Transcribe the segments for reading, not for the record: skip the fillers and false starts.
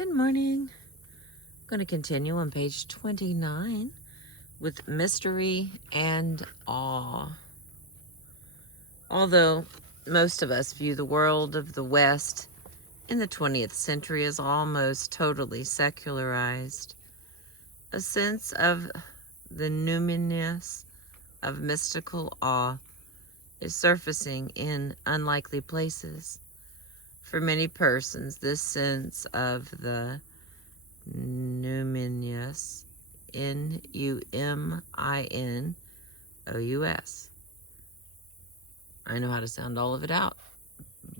Good morning. I'm going to continue on page 29 with mystery and awe. Although most of us view the world of the West in the 20th century as almost totally secularized, a sense of the numinous of mystical awe is surfacing in unlikely places. For many persons, this sense of the numinous, Numinous. I know how to sound all of it out,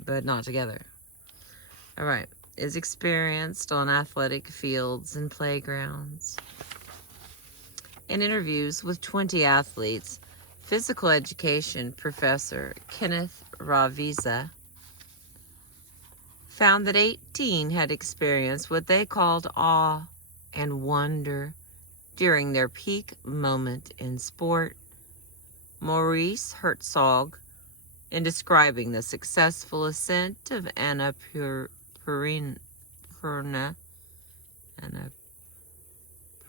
but not together. All right. Is experienced on athletic fields and playgrounds. In interviews with 20 athletes, physical education professor Kenneth Raviza found that 18 had experienced what they called awe and wonder during their peak moment in sport. Maurice Herzog, in describing the successful ascent of Annapurna,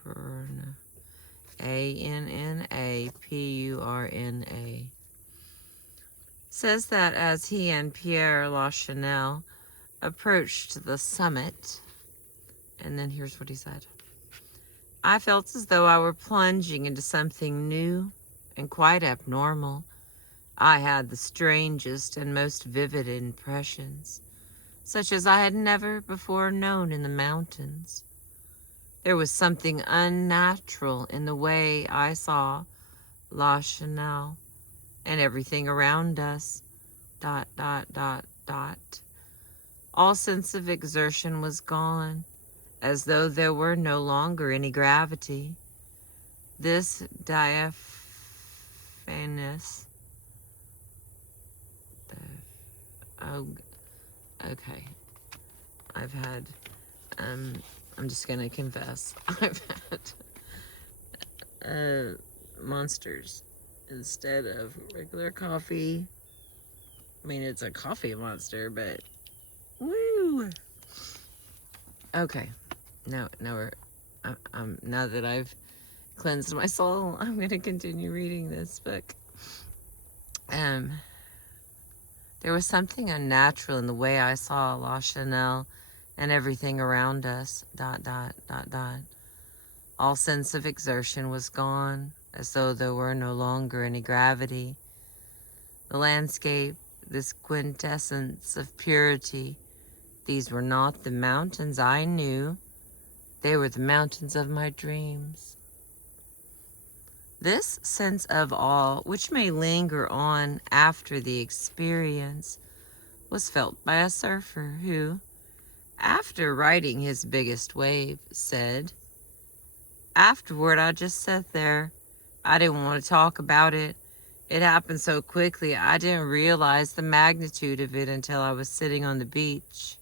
Annapurna, says that as he and Pierre Lachenel approached the summit, and then here's what he said. I felt as though I were plunging into something new and quite abnormal. I had the strangest and most vivid impressions, such as I had never before known in the mountains. There was something unnatural in the way I saw Lachenel and everything around us, ... All sense of exertion was gone, as though there were no longer any gravity. This diaphanous... Oh, okay. I've had... I'm just going to confess. I've had Monsters instead of regular coffee. I mean, it's a coffee monster, but... Woo! Okay. Now that I've cleansed my soul, I'm going to continue reading this book. There was something unnatural in the way I saw Lachenel and everything around us, ... All sense of exertion was gone, as though there were no longer any gravity. The landscape, this quintessence of purity, these were not the mountains I knew. They were the mountains of my dreams. This sense of awe, which may linger on after the experience, was felt by a surfer who, after riding his biggest wave, said, afterward, I just sat there. I didn't want to talk about it. It happened so quickly, I didn't realize the magnitude of it until I was sitting on the beach.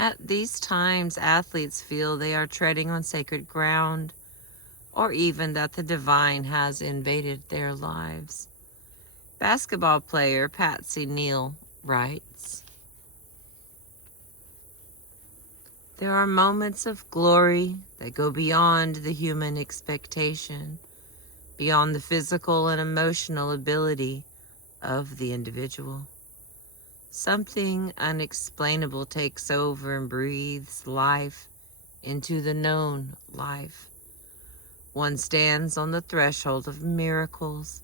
At these times, athletes feel they are treading on sacred ground, or even that the divine has invaded their lives. Basketball player Patsy Neal writes, there are moments of glory that go beyond the human expectation, beyond the physical and emotional ability of the individual. Something unexplainable takes over and breathes life into the known life. One stands on the threshold of miracles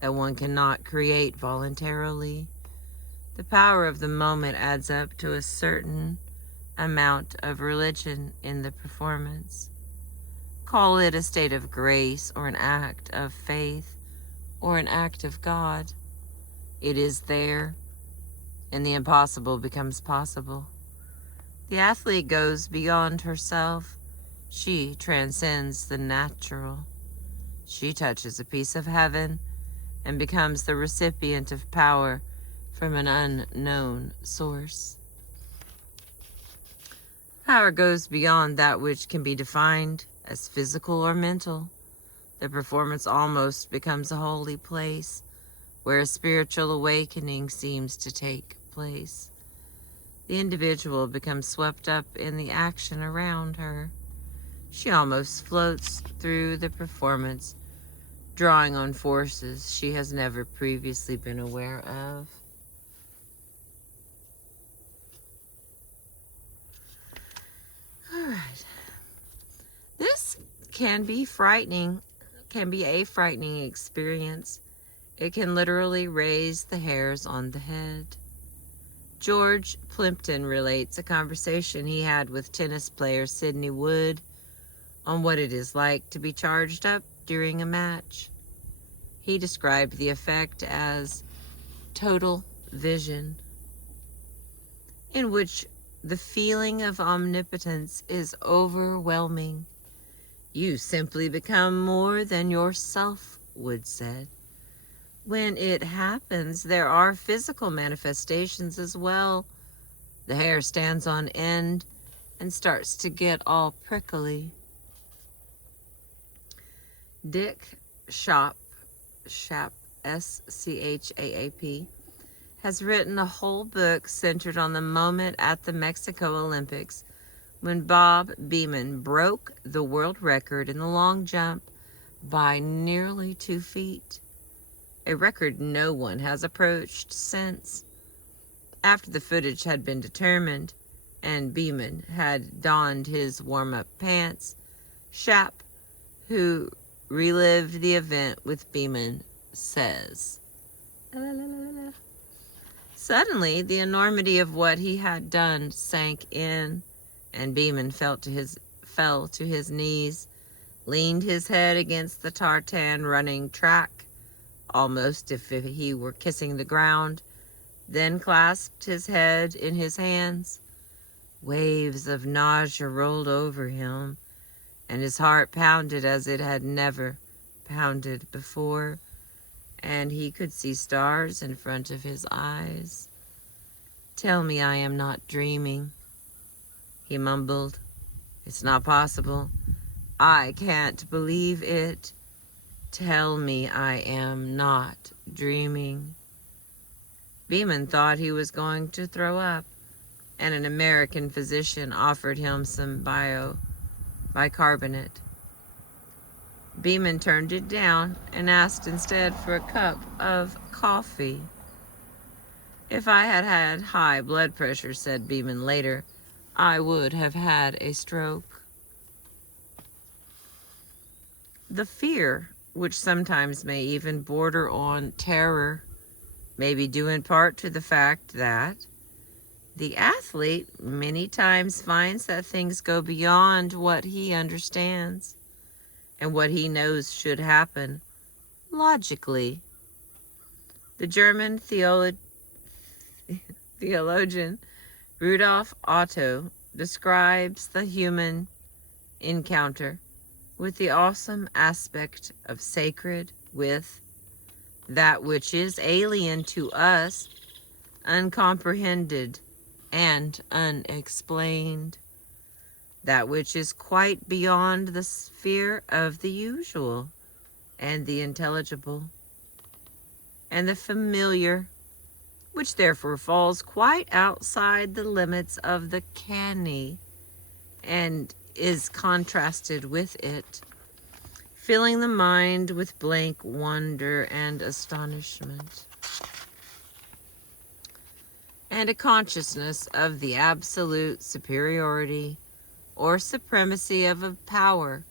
that one cannot create voluntarily. The power of the moment adds up to a certain amount of religion in the performance. Call it a state of grace or an act of faith or an act of God. It is there, and the impossible becomes possible. The athlete goes beyond herself. She transcends the natural. She touches a piece of heaven and becomes the recipient of power from an unknown source. Power goes beyond that which can be defined as physical or mental. The performance almost becomes a holy place where a spiritual awakening seems to take place. the individual becomes swept up in the action around her. She almost floats through the performance, drawing on forces she has never previously been aware of. All right. This can be frightening, can be a frightening experience. It can literally raise the hairs on the head. George Plimpton relates a conversation he had with tennis player Sidney Wood on what it is like to be charged up during a match. He described the effect as total vision, in which the feeling of omnipotence is overwhelming. You simply become more than yourself, Wood said. When it happens, there are physical manifestations as well. The hair stands on end and starts to get all prickly. Dick Schaap, S-C-H-A-A-P, has written a whole book centered on the moment at the Mexico Olympics when Bob Beamon broke the world record in the long jump by nearly 2 feet, a record no one has approached since. After the footage had been determined and Beamon had donned his warm-up pants, Schaap, who relived the event with Beamon, says, "Suddenly, the enormity of what he had done sank in, and Beamon fell to his knees, leaned his head against the tartan running track, almost if he were kissing the ground, then clasped his head in his hands. Waves of nausea rolled over him, and his heart pounded as it had never pounded before, and he could see stars in front of his eyes. Tell me I am not dreaming," he mumbled. "It's not possible. I can't believe it. Tell me I am not dreaming." Beamon thought he was going to throw up, and an American physician offered him some bicarbonate. Beamon turned it down and asked instead for a cup of coffee. "If I had had high blood pressure," said Beamon later, "I would have had a stroke." The fear, which sometimes may even border on terror, may be due in part to the fact that the athlete many times finds that things go beyond what he understands and what he knows should happen logically. The German theologian Rudolf Otto describes the human encounter with the awesome aspect of sacred with that which is alien to us, uncomprehended and unexplained, that which is quite beyond the sphere of the usual and the intelligible, and the familiar, which therefore falls quite outside the limits of the canny and is contrasted with it, filling the mind with blank wonder and astonishment, and a consciousness of the absolute superiority or supremacy of a power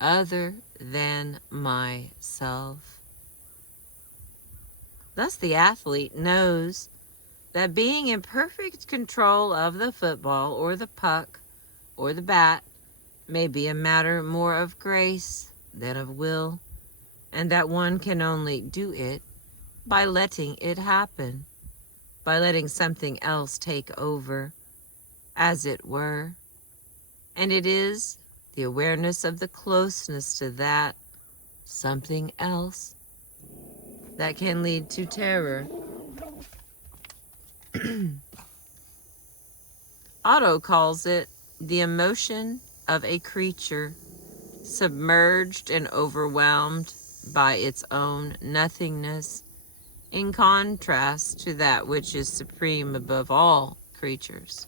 other than myself. Thus the athlete knows that being in perfect control of the football or the puck or the bat may be a matter more of grace than of will, and that one can only do it by letting it happen, by letting something else take over, as it were. And it is the awareness of the closeness to that something else that can lead to terror. Otto calls it the emotion of a creature submerged and overwhelmed by its own nothingness, in contrast to that which is supreme above all creatures.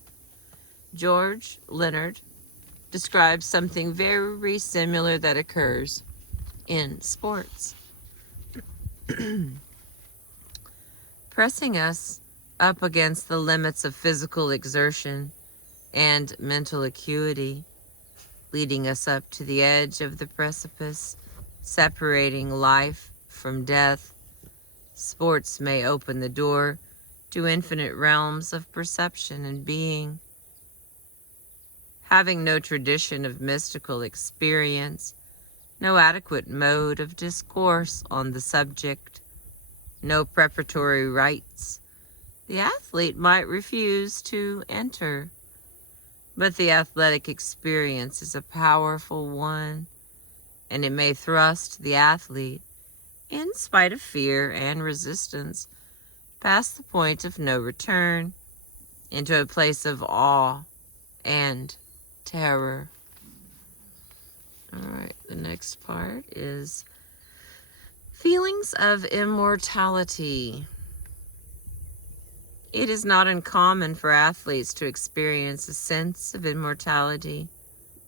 George Leonard describes something very similar that occurs in sports. Pressing us up against the limits of physical exertion and mental acuity, leading us up to the edge of the precipice, separating life from death, sports may open the door to infinite realms of perception and being. Having no tradition of mystical experience, no adequate mode of discourse on the subject, no preparatory rites, the athlete might refuse to enter. But the athletic experience is a powerful one, and it may thrust the athlete, in spite of fear and resistance, past the point of no return, into a place of awe and terror. All right, the next part is feelings of immortality. It is not uncommon for athletes to experience a sense of immortality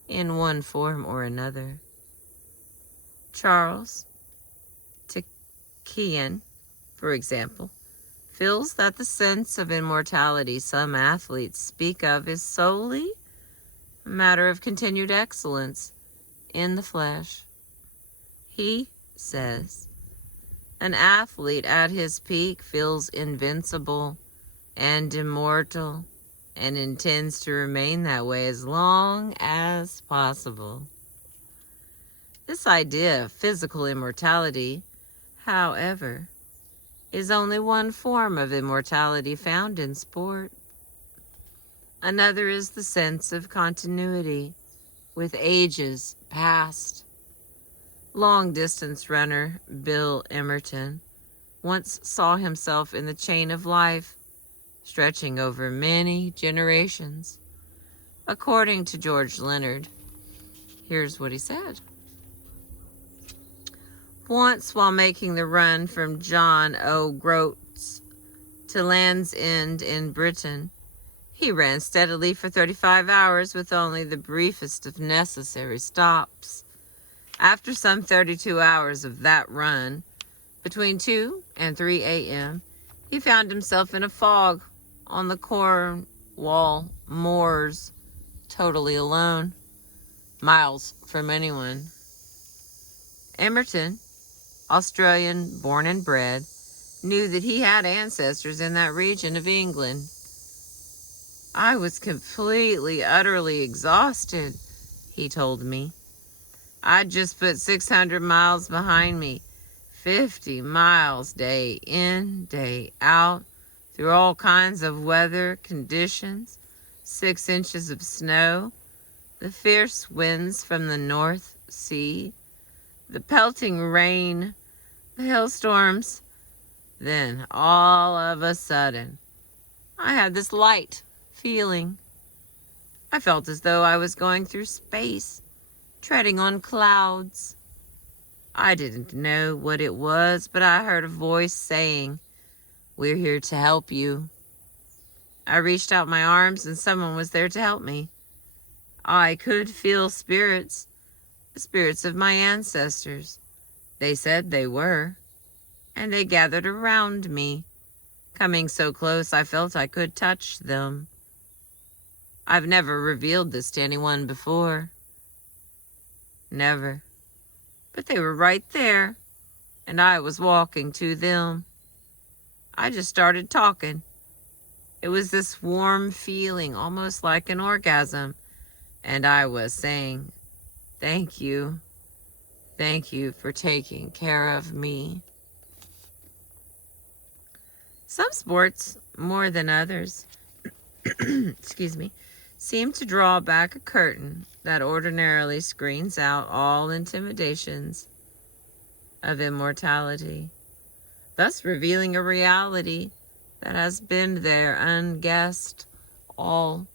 in one form or another. Charles Tchikian, for example, feels that the sense of immortality some athletes speak of is solely a matter of continued excellence in the flesh. He says, an athlete at his peak feels invincible and immortal and intends to remain that way as long as possible. This idea of physical immortality, however, is only one form of immortality found in sport. Another is the sense of continuity with ages past. Long-distance runner Bill Emerton once saw himself in the chain of life, stretching over many generations. According to George Leonard, here's what he said. Once, while making the run from John O'Groats to Land's End in Britain, he ran steadily for 35 hours with only the briefest of necessary stops. After some 32 hours of that run, between 2 and 3 a.m., he found himself in a fog on the Cornwall moors, totally alone, miles from anyone. Emerton, Australian born and bred, knew that he had ancestors in that region of England. I was completely, utterly exhausted, he told me. I'd just put 600 miles behind me, 50 miles day in, day out, through all kinds of weather conditions, 6 inches of snow, the fierce winds from the North Sea, the pelting rain, the hailstorms. Then, all of a sudden, I had this light feeling. I felt as though I was going through space, treading on clouds. I didn't know what it was, but I heard a voice saying, "We're here to help you." I reached out my arms and someone was there to help me. I could feel spirits, the spirits of my ancestors. They said they were, and they gathered around me, coming so close I felt I could touch them. I've never revealed this to anyone before. Never. But they were right there, and I was walking to them. I just started talking. It was this warm feeling, almost like an orgasm, and I was saying, "Thank you. Thank you for taking care of me." Some sports, more than others, excuse me, seem to draw back a curtain that ordinarily screens out all intimidations of immortality, thus revealing a reality that has been there unguessed all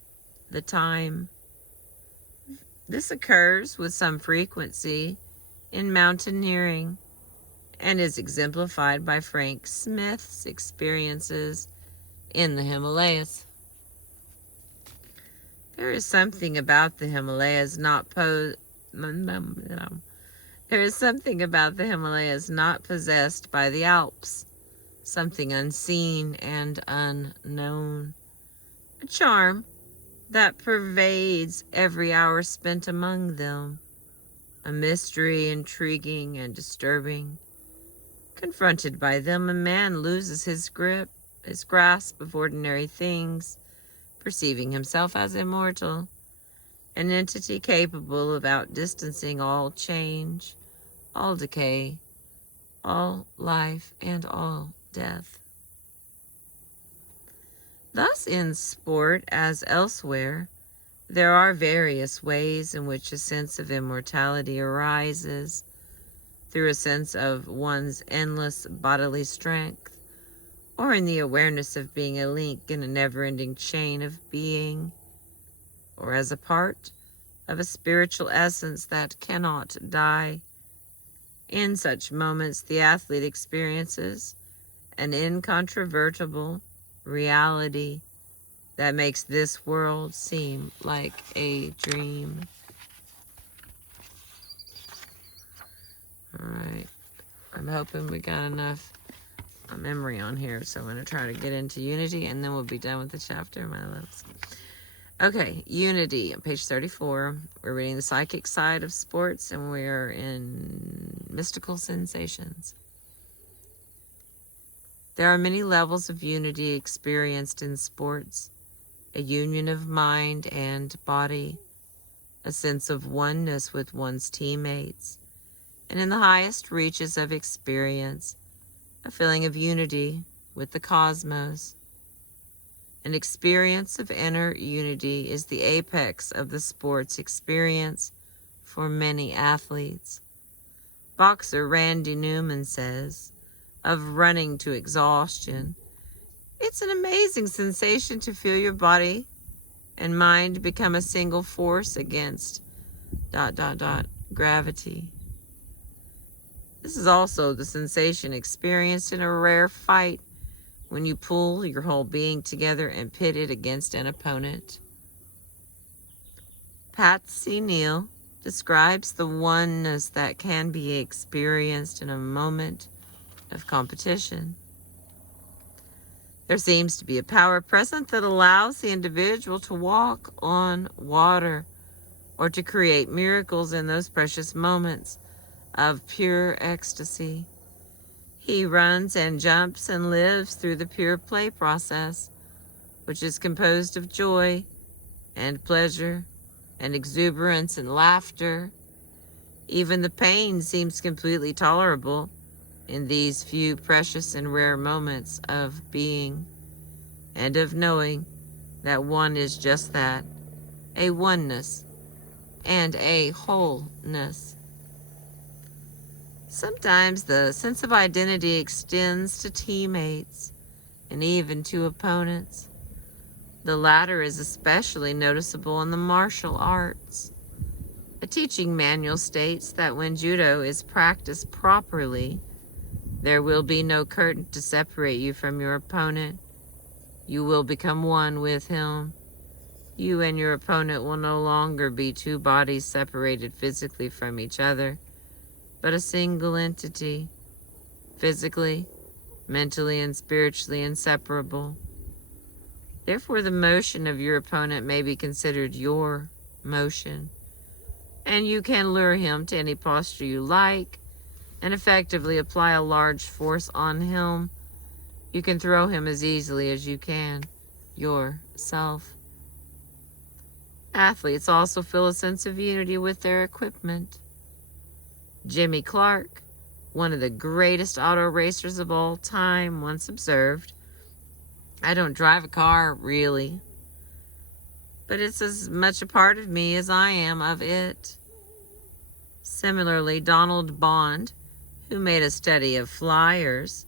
the time. This occurs with some frequency in mountaineering and is exemplified by Frank Smith's experiences in the Himalayas. There is something about the Himalayas not There is something about the Himalayas not possessed by the Alps, something unseen and unknown, a charm that pervades every hour spent among them, a mystery intriguing and disturbing. Confronted by them, a man loses his grasp of ordinary things, perceiving himself as immortal, an entity capable of outdistancing all change, all decay, all life, and all death. Thus, in sport, as elsewhere, there are various ways in which a sense of immortality arises, through a sense of one's endless bodily strength, or in the awareness of being a link in a never-ending chain of being, or as a part of a spiritual essence that cannot die. In such moments, the athlete experiences an incontrovertible reality that makes this world seem like a dream. All right, I'm hoping we got enough memory on here, so I'm going to try to get into unity, and then we'll be done with the chapter, my loves. Okay, unity on page 34. We're reading the psychic side of sports, and we're in mystical sensations. There are many levels of unity experienced in sports: a union of mind and body, a sense of oneness with one's teammates, and in the highest reaches of experience, a feeling of unity with the cosmos. An experience of inner unity is the apex of the sports experience for many athletes. Boxer Randy Newman says, of running to exhaustion, "It's an amazing sensation to feel your body and mind become a single force against ... gravity. This is also the sensation experienced in a rare fight when you pull your whole being together and pit it against an opponent." Patsy Neal describes the oneness that can be experienced in a moment of competition. There seems to be a power present that allows the individual to walk on water or to create miracles in those precious moments of pure ecstasy. He runs and jumps and lives through the pure play process, which is composed of joy and pleasure and exuberance and laughter. Even the pain seems completely tolerable in these few precious and rare moments of being and of knowing that one is just that, a oneness and a wholeness. Sometimes the sense of identity extends to teammates and even to opponents. The latter is especially noticeable in the martial arts. A teaching manual states that when judo is practiced properly, there will be no curtain to separate you from your opponent. You will become one with him. You and your opponent will no longer be two bodies separated physically from each other, but a single entity, physically, mentally, and spiritually inseparable. Therefore, the motion of your opponent may be considered your motion, and you can lure him to any posture you like and effectively apply a large force on him. You can throw him as easily as you can yourself. Athletes also feel a sense of unity with their equipment. Jimmy Clark, one of the greatest auto racers of all time, once observed, "I don't drive a car, really, but it's as much a part of me as I am of it." Similarly, Donald Bond, who made a study of flyers,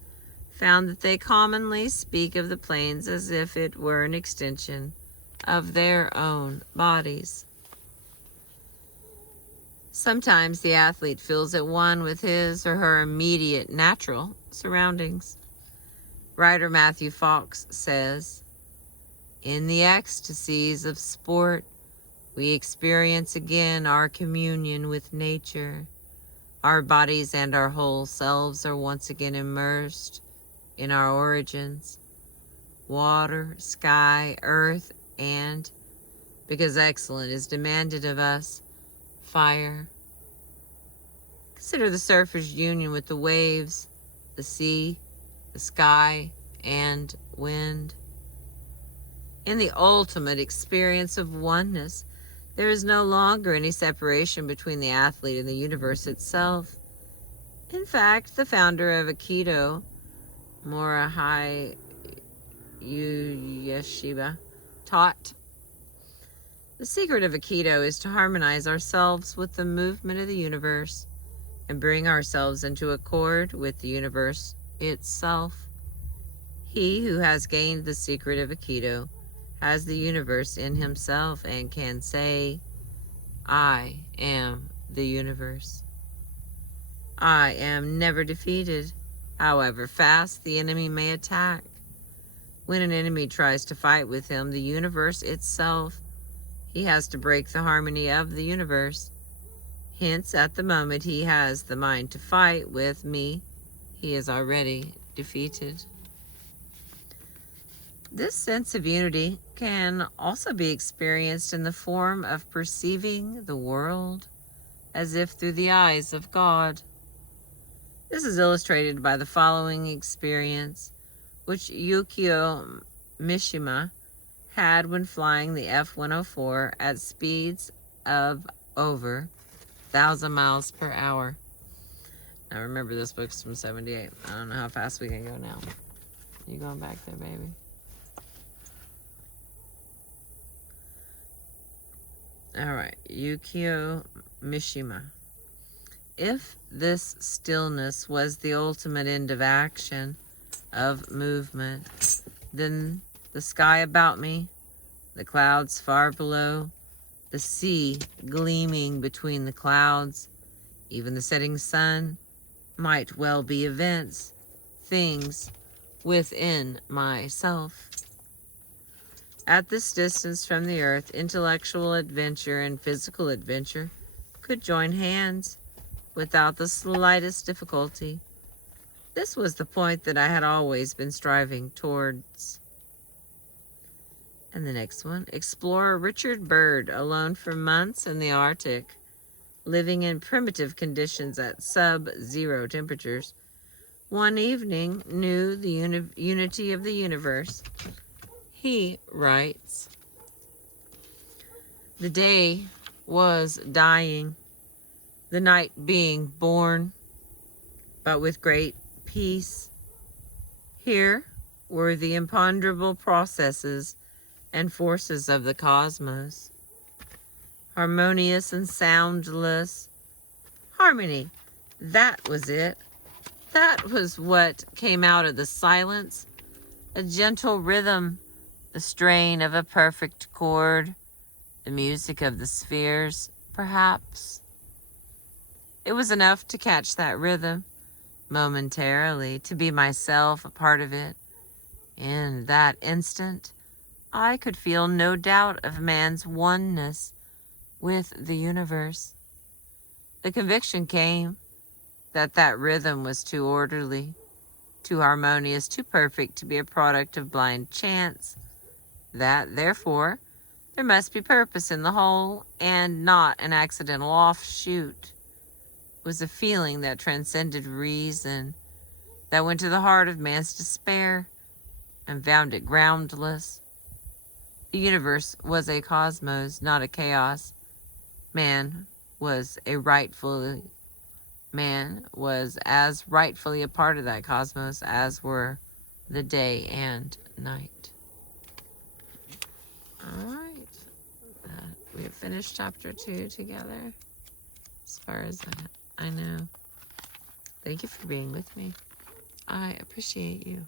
found that they commonly speak of the planes as if it were an extension of their own bodies. Sometimes the athlete feels at one with his or her immediate natural surroundings. Writer Matthew Fox says, "In the ecstasies of sport, We experience again our communion with nature. Our bodies and our whole selves are once again immersed in our origins. Water, sky, earth, and, because excellent is demanded of us, fire. Consider the surfer's union with the waves, the sea, the sky, and wind. In the ultimate experience of oneness, there is no longer any separation between the athlete and the universe itself. In fact, the founder of Aikido, Morihei Ueshiba, taught, the secret of Aikido is to harmonize ourselves with the movement of the universe and bring ourselves into accord with the universe itself. He who has gained the secret of Aikido has the universe in himself and can say, I am the universe. I am never defeated, however fast the enemy may attack. When an enemy tries to fight with him, the universe itself, he has to break the harmony of the universe. Hence, at the moment he has the mind to fight with me, he is already defeated. This sense of unity can also be experienced in the form of perceiving the world as if through the eyes of God. This is illustrated by the following experience, which Yukio Mishima had when flying the F-104 at speeds of over 1,000 miles per hour. Now remember, this book's from 78. I don't know how fast we can go now. You going back there, baby? All right, Yukio Mishima. If this stillness was the ultimate end of action, of movement, then the sky about me, the clouds far below, the sea gleaming between the clouds, even the setting sun, might well be events, things within myself. At this distance from the earth, intellectual adventure and physical adventure could join hands without the slightest difficulty. This was the point that I had always been striving towards. And the next one, explorer Richard Byrd, alone for months in the Arctic, living in primitive conditions at sub-zero temperatures, one evening knew the unity of the universe. He writes, the day was dying, the night being born, but with great peace. Here were the imponderable processes and forces of the cosmos, harmonious and soundless. Harmony, that was it. That was what came out of the silence, a gentle rhythm, the strain of a perfect chord, the music of the spheres, perhaps. It was enough to catch that rhythm momentarily, to be myself a part of it. In that instant, I could feel no doubt of man's oneness with the universe. The conviction came that that rhythm was too orderly, too harmonious, too perfect to be a product of blind chance, that, therefore, there must be purpose in the whole and not an accidental offshoot. It was a feeling that transcended reason, that went to the heart of man's despair and found it groundless. The universe was a cosmos, not a chaos. Man was as rightfully a part of that cosmos as were the day and night. All right. We have finished chapter 2 together, as far as I know. Thank you for being with me. I appreciate you.